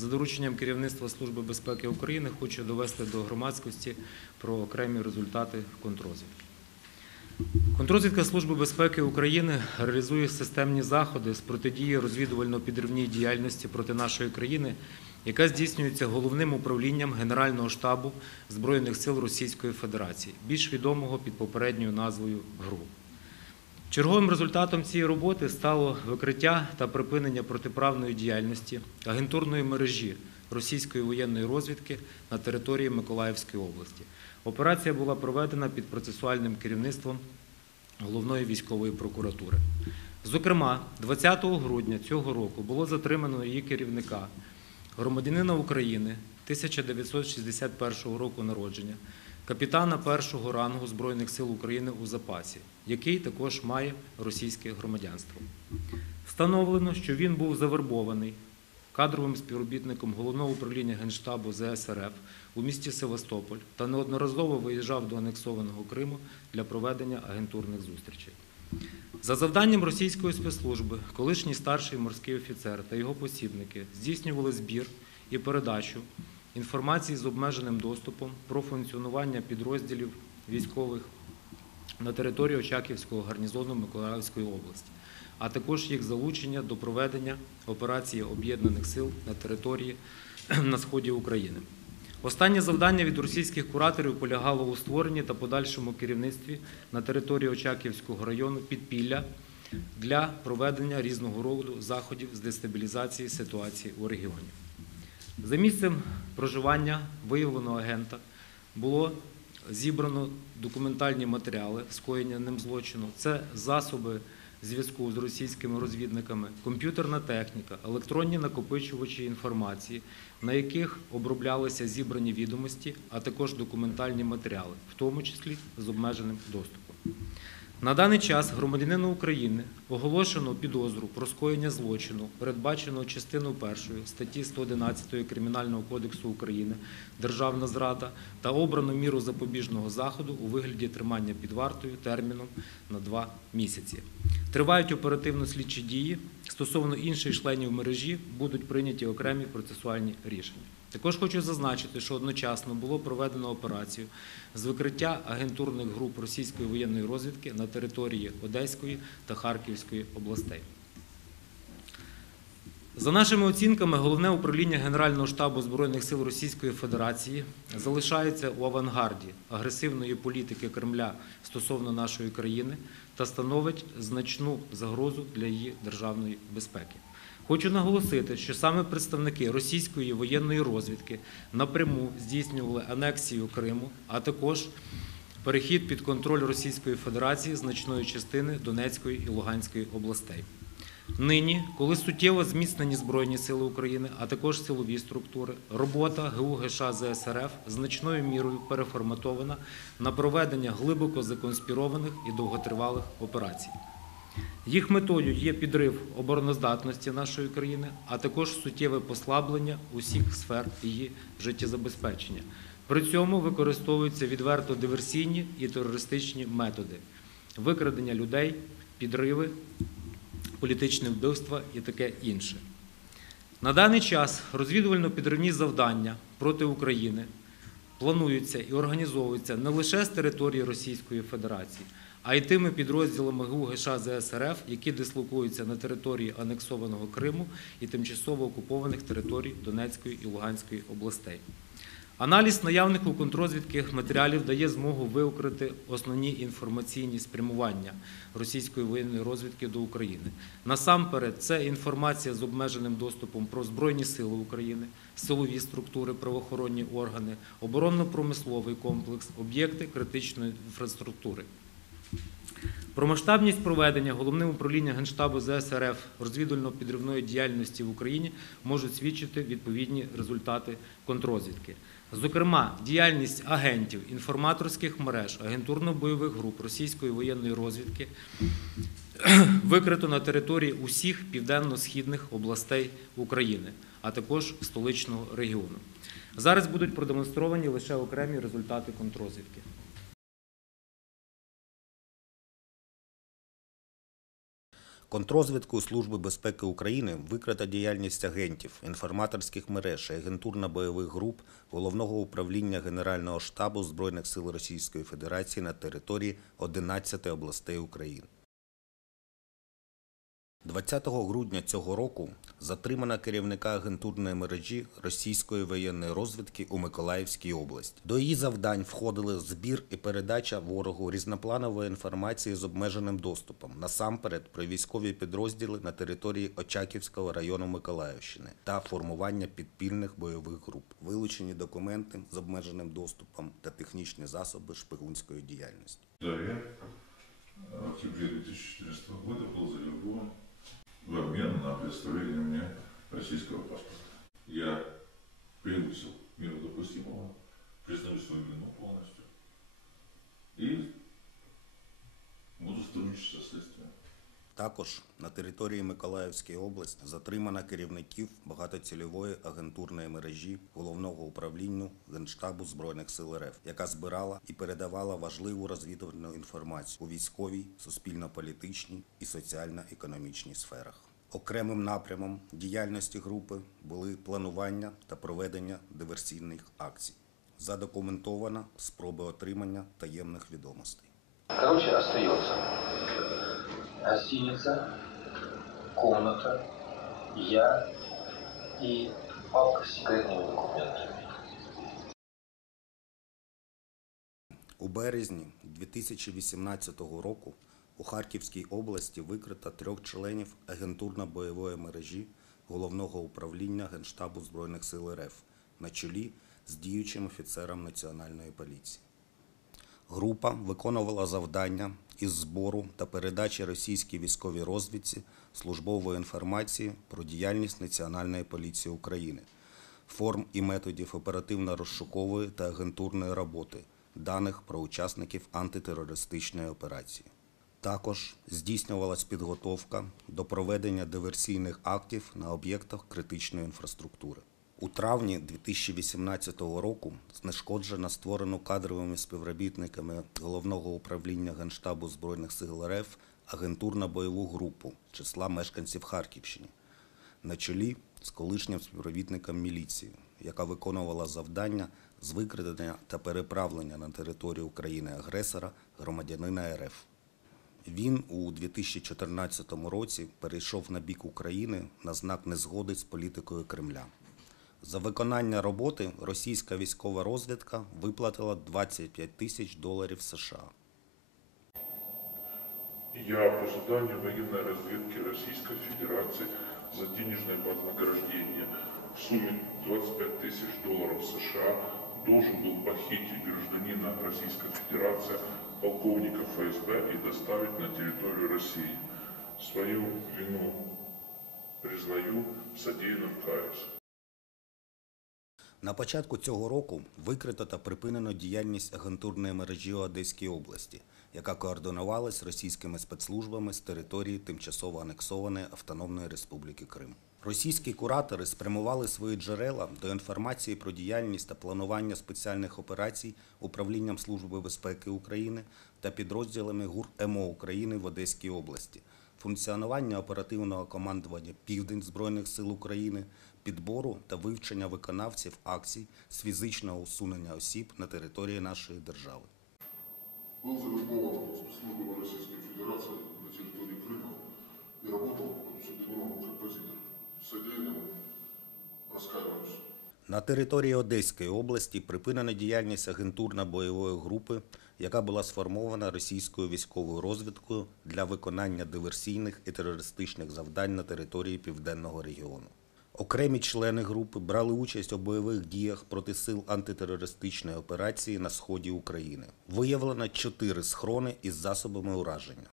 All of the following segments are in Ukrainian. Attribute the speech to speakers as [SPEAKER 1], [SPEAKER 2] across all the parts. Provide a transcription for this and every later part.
[SPEAKER 1] За дорученням керівництва Служби безпеки України хочу довести до громадськості про окремі результати контрозвідки. Контрозвідка Служби безпеки України реалізує системні заходи з протидії розвідувально-підривній діяльності проти нашої країни, яка здійснюється головним управлінням Генерального штабу Збройних сил Російської Федерації, більш відомого під попередньою назвою ГРУ. Черговим результатом цієї роботи стало викриття та припинення протиправної діяльності агентурної мережі російської воєнної розвідки на території Миколаївської області. Операція була проведена під процесуальним керівництвом головної військової прокуратури. Зокрема, 20 грудня цього року було затримано її керівника, громадянина України 1961 року народження, капітана першого рангу Збройних сил України у запасі, який також має російське громадянство. Встановлено, що він був завербований кадровим співробітником головного управління Генштабу ЗСРФ у місті Севастополь та неодноразово виїжджав до анексованого Криму для проведення агентурних зустрічей. За завданням російської спецслужби, колишній старший морський офіцер та його посібники здійснювали збір і передачу інформації з обмеженим доступом про функціонування підрозділів військових на території Очаківського гарнізону Миколаївської області, а також їх залучення до проведення операції об'єднаних сил на території на сході України. Останнє завдання від російських кураторів полягало у створенні та подальшому керівництві на території Очаківського району підпілля для проведення різного роду заходів з дестабілізації ситуації у регіоні. За місцем проживання виявленого агента було зібрано документальні матеріали скоєння ним злочину. Це засоби зв'язку з російськими розвідниками, комп'ютерна техніка, електронні накопичувачі інформації, на яких оброблялися зібрані відомості, а також документальні матеріали, в тому числі з обмеженим доступом. На даний час громадянину України оголошено підозру про скоєння злочину, передбаченого частиною 1 статті 111 Кримінального кодексу України Державна зрада та обрано міру запобіжного заходу у вигляді тримання під вартою терміном на два місяці. Тривають оперативно-слідчі дії. Стосовно інших членів мережі будуть прийняті окремі процесуальні рішення. Також хочу зазначити, що одночасно було проведено операцію з викриття агентурних груп російської воєнної розвідки на території Одеської та Харківської областей. За нашими оцінками, головне управління Генерального штабу Збройних сил Російської Федерації залишається у авангарді агресивної політики Кремля стосовно нашої країни та становить значну загрозу для її державної безпеки. Хочу наголосити, що саме представники російської воєнної розвідки напряму здійснювали анексію Криму, а також перехід під контроль Російської Федерації значної частини Донецької і Луганської областей. Нині, коли суттєво зміцнені Збройні Сили України, а також силові структури, робота ГУ ГШ ЗСРФ значною мірою переформатована на проведення глибоко законспірованих і довготривалих операцій. Їх метою є підрив обороноздатності нашої країни, а також суттєве послаблення усіх сфер її життєзабезпечення. При цьому використовуються відверто диверсійні і терористичні методи викрадення людей, підриви, політичне вбивства і таке інше. На даний час розвідувально-підривні завдання проти України плануються і організовуються не лише з території Російської Федерації, а й тими підрозділами ГУ ГШ ЗСРФ, які дислокуються на території анексованого Криму і тимчасово окупованих територій Донецької і Луганської областей. Аналіз наявних у контрозвідки матеріалів дає змогу виокрити основні інформаційні спрямування російської воєнної розвідки до України. Насамперед, це інформація з обмеженим доступом про Збройні Сили України, силові структури, правоохоронні органи, оборонно-промисловий комплекс, об'єкти критичної інфраструктури. Про масштабність проведення головним управління Генштабу ЗСРФ розвідувально-підривної діяльності в Україні можуть свідчити відповідні результати контрозвідки. Зокрема, діяльність агентів інформаторських мереж, агентурно-бойових груп російської воєнної розвідки викрито на території усіх південно-східних областей України, а також столичного регіону. Зараз будуть продемонстровані лише окремі результати контрозвідки.
[SPEAKER 2] Контрозвідкою Служби безпеки України викрита діяльність агентів, інформаторських мереж агентурно-бойових груп Головного управління Генерального штабу Збройних сил Російської Федерації на території 11 областей України. 20 грудня цього року затримана керівника агентурної мережі російської воєнної розвідки у Миколаївській області. До її завдань входили збір і передача ворогу різнопланової інформації з обмеженим доступом, насамперед про військові підрозділи на території Очаківського району Миколаївщини та формування підпільних бойових груп, вилучені документи з обмеженим доступом та технічні засоби шпигунської діяльності.
[SPEAKER 3] В октябре 2014 года был завербован в обмен на предоставление мне российского паспорта. Я превысил меру допустимого, признаю свою вину полностью и буду сотрудничать со следствием.
[SPEAKER 2] Також на території Миколаївської області затримано керівників багатоцільової агентурної мережі головного управління Генштабу Збройних сил РФ, яка збирала і передавала важливу розвідувальну інформацію у військовій, суспільно-політичній і соціально-економічній сферах. Окремим напрямом діяльності групи були планування та проведення диверсійних акцій. Задокументовано спроби отримання таємних відомостей.
[SPEAKER 4] Короче, остается гостиница, комната, я и папка с секретными документами.
[SPEAKER 2] У березні 2018 року у Харківській області викрито трьох членів агентурно-бойової мережі Головного управління Генштабу Збройних сил РФ на чолі з діючим офіцером Національної поліції. Група виконувала завдання із збору та передачі російській військовій розвідці службової інформації про діяльність Національної поліції України, форм і методів оперативно-розшукової та агентурної роботи, даних про учасників антитерористичної операції. Також здійснювалась підготовка до проведення диверсійних актів на об'єктах критичної інфраструктури. У травні 2018 року знешкоджено створену кадровими співробітниками Головного управління Генштабу Збройних сил РФ агентурно-бойову групу числа мешканців Харківщини на чолі з колишнім співробітником міліції, яка виконувала завдання з викрадення та переправлення на територію України агресора громадянина РФ. Він у 2014 році перейшов на бік України на знак незгоди з політикою Кремля. За виконання роботи російська військова розвідка виплатила 25 тисяч доларів США.
[SPEAKER 3] Я по заданию военной разведки Российской Федерации за денежное вознаграждение в сумме 25 тысяч долларов США должен был похитить гражданина Российской Федерации, полковника ФСБ и доставить на территорию России. Свою вину признаю, содеянным каюсь.
[SPEAKER 2] На початку цього року викрито та припинено діяльність агентурної мережі Одеській області, яка координувалась російськими спецслужбами з території тимчасово анексованої Автономної Республіки Крим. Російські куратори спрямували свої джерела до інформації про діяльність та планування спеціальних операцій управлінням Служби безпеки України та підрозділами ГУР МО України в Одеській області, функціонування оперативного командування Південь Збройних сил України, підбору та вивчення виконавців акцій з фізичного усунення осіб на території нашої держави.
[SPEAKER 5] был завербован спецслужбами Российской Федерации на территории Крыма и работал под псевдонимом композитор. Содеянным раскаиваюсь.
[SPEAKER 2] На території Одеської області припинена діяльність агентурно-бойової групи, яка була сформована російською військовою розвідкою для виконання диверсійних і терористичних завдань на території південного регіону. Окремі члени групи брали участь у бойових діях проти сил антитерористичної операції на сході України. Виявлено чотири схорони із засобами ураження.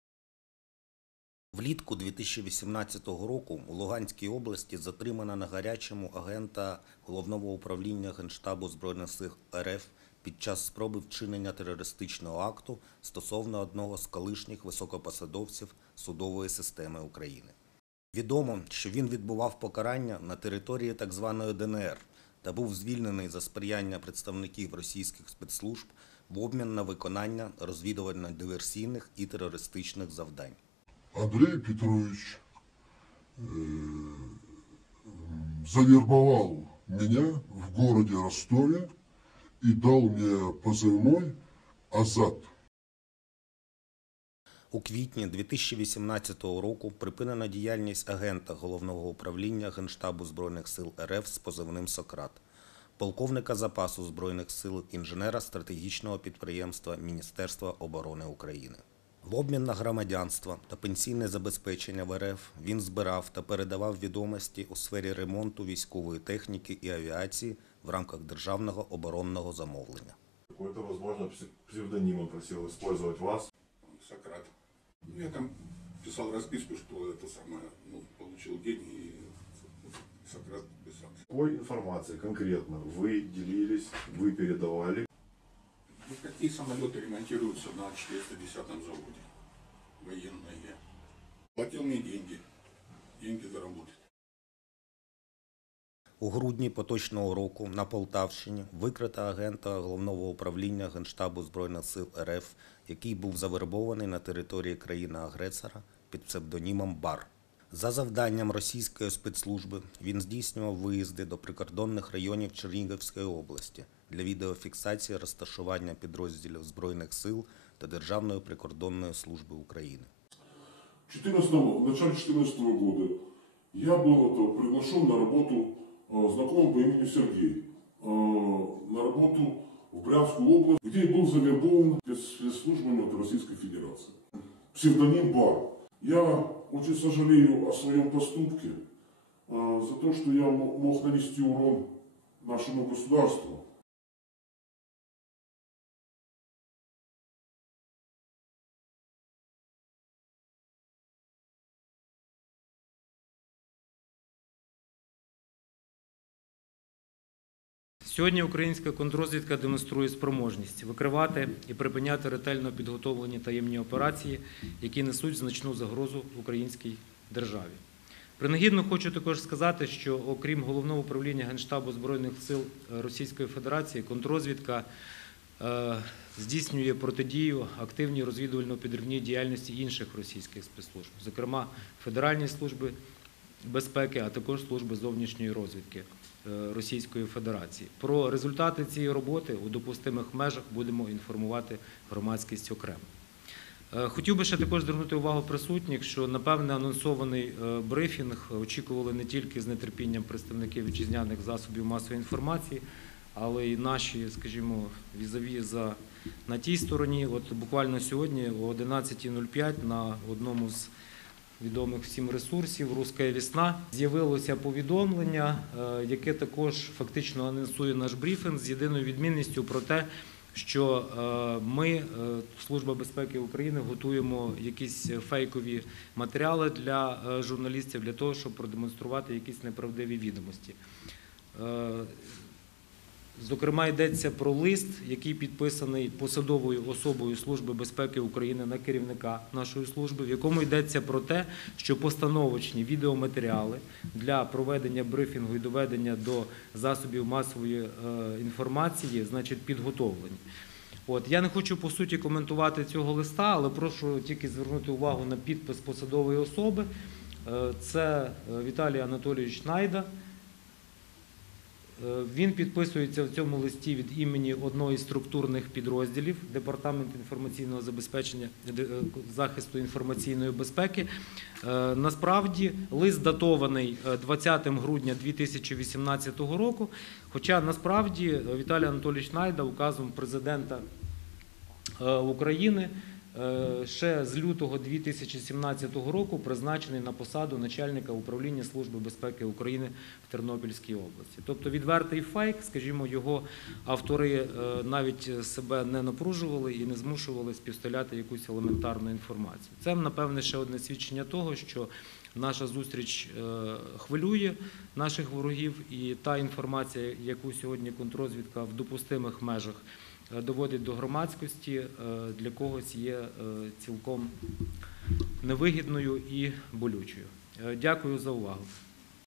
[SPEAKER 2] Влітку 2018 року у Луганській області затримано на гарячому агента Головного управління Генштабу Збройних сил РФ під час спроби вчинення терористичного акту стосовно одного з колишніх високопосадовців судової системи України. Відомо, що він відбував покарання на території так званої ДНР та був звільнений за сприяння представників російських спецслужб в обмін на виконання розвідувально-диверсійних і терористичних завдань.
[SPEAKER 5] Андрей Петрович м, завербовал меня в городе Ростове и дал мне позывной «Азат».
[SPEAKER 2] У квітні 2018 року припинена діяльність агента Головного управління Генштабу Збройних сил РФ з позивним «Сократ», полковника запасу Збройних сил, інженера стратегічного підприємства Міністерства оборони України. В обмін на громадянство та пенсійне забезпечення в РФ він збирав та передавав відомості у сфері ремонту військової техніки і авіації в рамках державного оборонного замовлення.
[SPEAKER 6] Какой-то, возможно, псевдоним он просил вас.
[SPEAKER 7] Сократ. Ну, Я там писал расписку, что это самое, ну, получил деньги, и Сократ подписал.
[SPEAKER 6] Какой информацией конкретно вы делились, вы передавали?
[SPEAKER 7] Ну, какие самолеты ремонтируются на 410-м заводе? Военные. Платил мне деньги. Деньги заработать.
[SPEAKER 2] У грудні поточного року на Полтавщині викрита агента головного управління Генштабу Збройних сил РФ, який був завербований на території країни-агресора під псевдонімом Бар. За завданням російської спецслужби він здійснював виїзди до прикордонних районів Чернігівської області для відеофіксації розташування підрозділів Збройних сил та Державної прикордонної служби України.
[SPEAKER 5] 14, в начале 2014 года я был это, приглашен на работу э, знакомым по имени Сергей. э, на работу В Брянскую область, где был завербован спец- спецслужбами от Российской Федерации. Псевдоним Бар. Я очень сожалею о своем поступке э, за то, что я мог нанести урон нашему государству.
[SPEAKER 1] Сьогодні українська контррозвідка демонструє спроможність викривати і припиняти ретельно підготовлені таємні операції, які несуть значну загрозу українській державі. Принагідно хочу також сказати, що окрім головного управління Генштабу Збройних сил е, Російської Федерації, контррозвідка е, здійснює протидію активній розвідувально-підривній діяльності інших російських спецслужб, зокрема Федеральної служби безпеки, а також служби зовнішньої розвідки Російської Федерації. Про результати цієї роботи у допустимих межах будемо інформувати громадськість окремо. Е, Хотів би ще також звернути увагу присутніх, що напевне анонсований е, брифінг очікували не тільки з нетерпінням представники вітчизняних засобів масової інформації, але й наші, скажімо, візаві за на тій стороні. От буквально сьогодні о 11.05 на одному з відомих всім ресурсів Руська вісна з'явилося повідомлення, е, яке також фактично анонсує наш брифінг з єдиною відмінністю про те, що е, ми, е, Служба безпеки України, готуємо якісь фейкові матеріали для журналістів для того, щоб продемонструвати якісь неправдиві відомості. Зокрема, йдеться про лист, який підписаний посадовою особою Служби безпеки України на керівника нашої служби, в якому йдеться про те, що постановочні відеоматеріали для проведення брифінгу і доведення до засобів масової е, інформації, значить, підготовлені. От я не хочу по суті коментувати цього листа, але прошу тільки звернути увагу на підпис посадової особи. Е, Це е, Віталій Анатолійович Найда. Е, Він підписується в цьому листі від імені одного із структурних підрозділів Департамент інформаційного забезпечення е, захисту інформаційної безпеки. Е, Насправді лист датований е, 20 грудня 2018 року. Хоча насправді е, Віталій Анатолійович Найда указом президента е, України е, ще з лютого 2017 року призначений на посаду начальника управління Служби безпеки України в Тернопільській області. Тобто відвертий фейк, скажімо, його автори е, навіть себе не напружували і не змушували співставляти якусь елементарну інформацію. Це, напевне, ще одне свідчення того, що наша зустріч е, хвилює наших ворогів, і та інформація, яку сьогодні контрозвідка в допустимих межах е, доводить до громадськості, е, для когось є е, цілком невигідною і болючою. Е, Дякую за увагу.